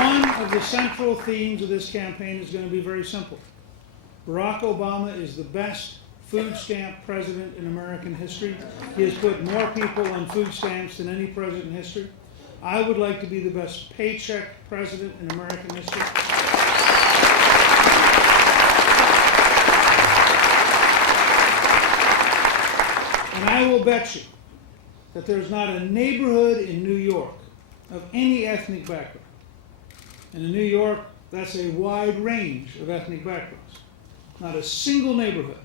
one of the central themes of this campaign is going to be very simple. Barack Obama is the best food stamp president in American history. He has put more people on food stamps than any president in history. I would like to be the best paycheck president in American history. And I will bet you that there's not a neighborhood in New York of any ethnic background. And in New York, that's a wide range of ethnic backgrounds. Not a single neighborhood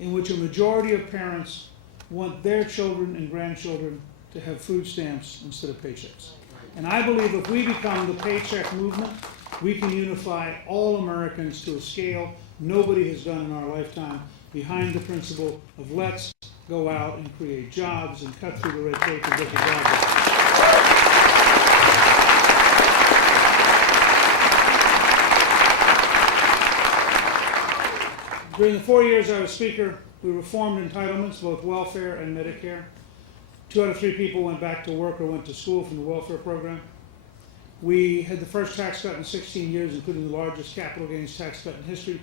in which a majority of parents want their children and grandchildren to have food stamps instead of paychecks. And I believe if we become the paycheck movement, we can unify all Americans to a scale nobody has done in our lifetime, behind the principle of let's go out and create jobs and cut through the red tape and get the job done. During the 4 years I was Speaker, we reformed entitlements, both welfare and Medicare. 2 out of 3 people went back to work or went to school from the welfare program. We had the first tax cut in 16 years, including the largest capital gains tax cut in history.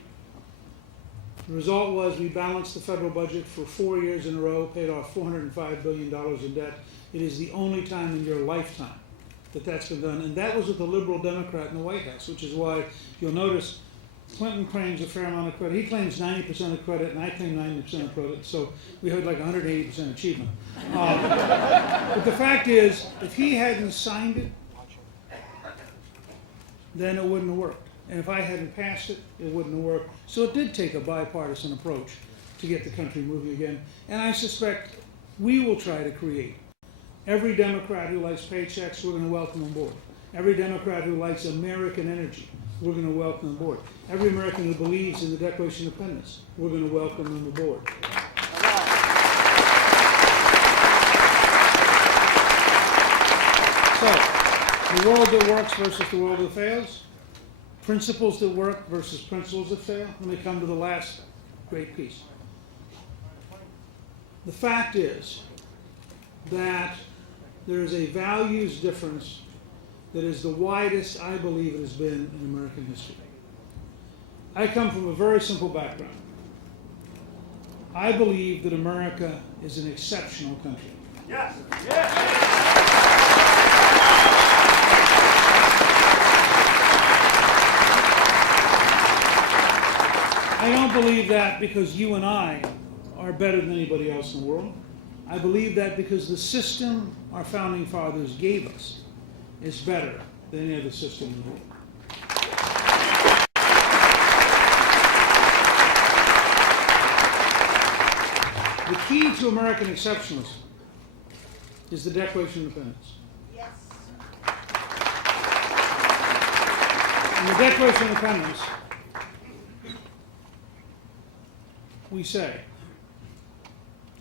The result was we balanced the federal budget for 4 years in a row, paid off $405 billion in debt. It is the only time in your lifetime that that's been done. And that was with a liberal Democrat in the White House, which is why you'll notice Clinton claims a fair amount of credit. He claims 90% of credit, and I claim 90% of credit, so we had like 180% achievement. But the fact is, if he hadn't signed it, then it wouldn't have worked. And if I hadn't passed it, it wouldn't have worked. So it did take a bipartisan approach to get the country moving again. And I suspect we will try to create. Every Democrat who likes paychecks, we're going to welcome on board. Every Democrat who likes American energy, we're going to welcome on board. Every American who believes in the Declaration of Independence, we're going to welcome them aboard. So, the world that works versus the world that fails, principles that work versus principles that fail. Let me come to the last great piece. The fact is that there is a values difference that is the widest I believe it has been in American history. I come from a very simple background. I believe that America is an exceptional country. Yes. Yes. I don't believe that because you and I are better than anybody else in the world. I believe that because the system our founding fathers gave us is better than any other system in the world. The key to American exceptionalism is the Declaration of Independence. Yes. In the Declaration of Independence, we say,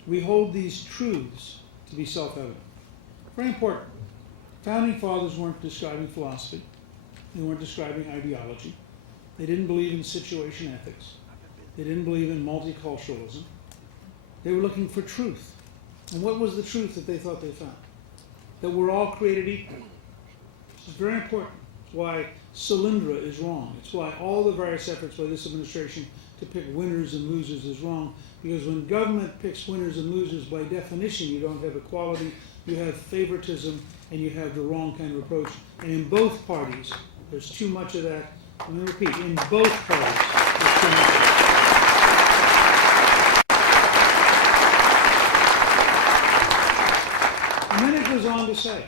we hold these truths to be self-evident. Very important. Founding fathers weren't describing philosophy. They weren't describing ideology. They didn't believe in situation ethics. They didn't believe in multiculturalism. They were looking for truth. And what was the truth that they thought they found? That we're all created equal. This is very important. It's why Solyndra is wrong. It's why all the various efforts by this administration to pick winners and losers is wrong. Because when government picks winners and losers, by definition, you don't have equality, you have favoritism, and you have the wrong kind of approach. And in both parties, there's too much of that. Let me repeat, in both parties, there's too much of that. And then it goes on to say,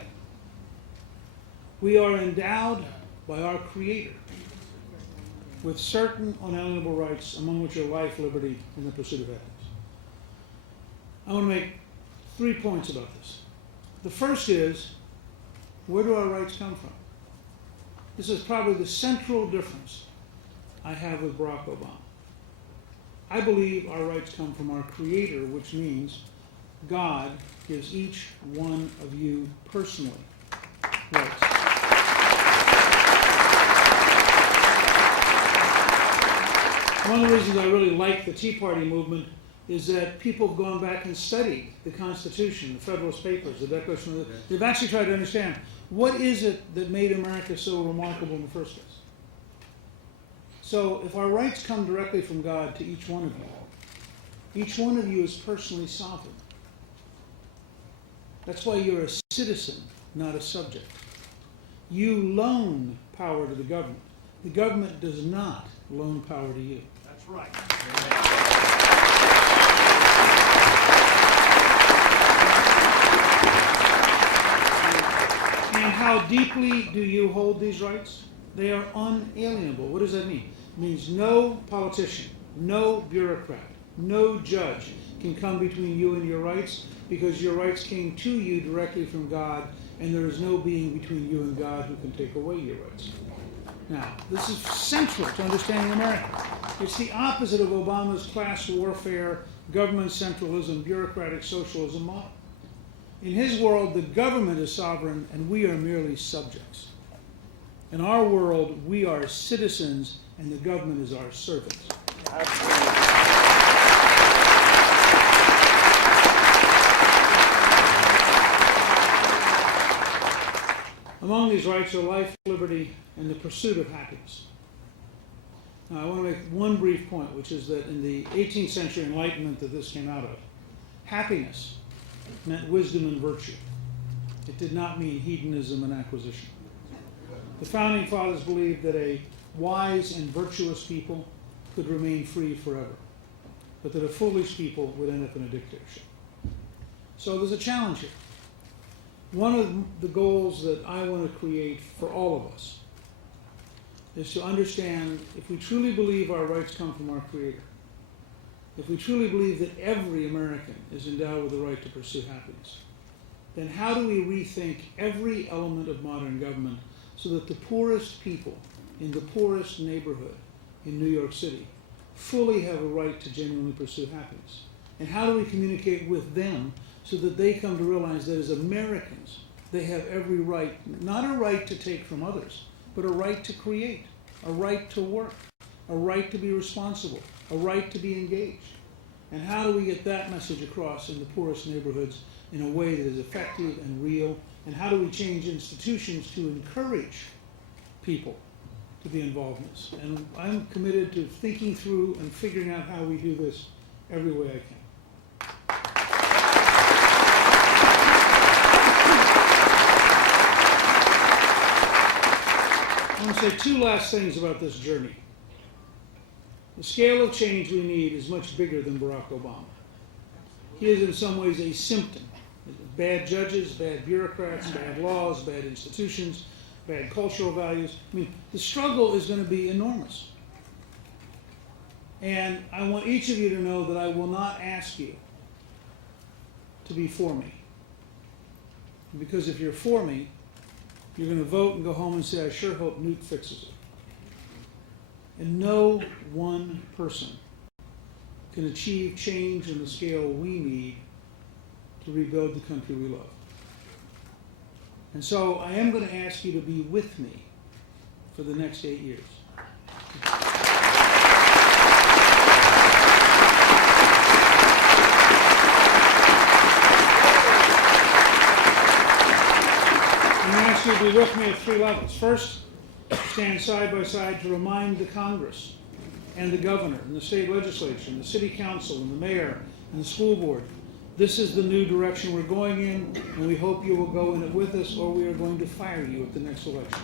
we are endowed by our Creator with certain unalienable rights, among which are life, liberty, and the pursuit of happiness. I want to make 3 points about this. The first is, where do our rights come from? This is probably the central difference I have with Barack Obama. I believe our rights come from our Creator, which means God gives each one of you personally rights. One of the reasons I really like the Tea Party movement is that people have gone back and studied the Constitution, the Federalist Papers, the Declaration of They've actually tried to understand what is it that made America so remarkable in the first place. So if our rights come directly from God to each one of you is personally sovereign. That's why you're a citizen, not a subject. You loan power to the government. The government does not loan power to you. That's right. And how deeply do you hold these rights? They are unalienable. What does that mean? It means no politician, no bureaucrat, no judge can come between you and your rights, because your rights came to you directly from God, and there is no being between you and God who can take away your rights. Now, this is central to understanding America. It's the opposite of Obama's class warfare, government centralism, bureaucratic socialism model. In his world, the government is sovereign and we are merely subjects. In our world, we are citizens and the government is our servants. Among these rights are life, liberty, and the pursuit of happiness. Now, I want to make one brief point, which is that in the 18th century Enlightenment that this came out of, happiness meant wisdom and virtue. It did not mean hedonism and acquisition. The Founding Fathers believed that a wise and virtuous people could remain free forever, but that a foolish people would end up in a dictatorship. So there's a challenge here. One of the goals that I want to create for all of us is to understand, if we truly believe our rights come from our Creator, if we truly believe that every American is endowed with the right to pursue happiness, then how do we rethink every element of modern government so that the poorest people in the poorest neighborhood in New York City fully have a right to genuinely pursue happiness? And how do we communicate with them so that they come to realize that as Americans, they have every right, not a right to take from others, but a right to create, a right to work, a right to be responsible, a right to be engaged. And how do we get that message across in the poorest neighborhoods in a way that is effective and real? And how do we change institutions to encourage people to be involved in this? And I'm committed to thinking through and figuring out how we do this every way I can. I want to say two last things about this journey. The scale of change we need is much bigger than Barack Obama. He is in some ways a symptom. Bad judges, bad bureaucrats, bad laws, bad institutions, bad cultural values. I mean, the struggle is going to be enormous. And I want each of you to know that I will not ask you to be for me. Because if you're for me, you're going to vote and go home and say, I sure hope Newt fixes it. And no one person can achieve change on the scale we need to rebuild the country we love. And so I am going to ask you to be with me for the next 8 years. I'm going to ask you to be with me at 3 levels. First, stand side by side to remind the Congress and the governor and the state legislature and the city council and the mayor and the school board. This is the new direction we're going in, and we hope you will go in it with us, or we are going to fire you at the next election.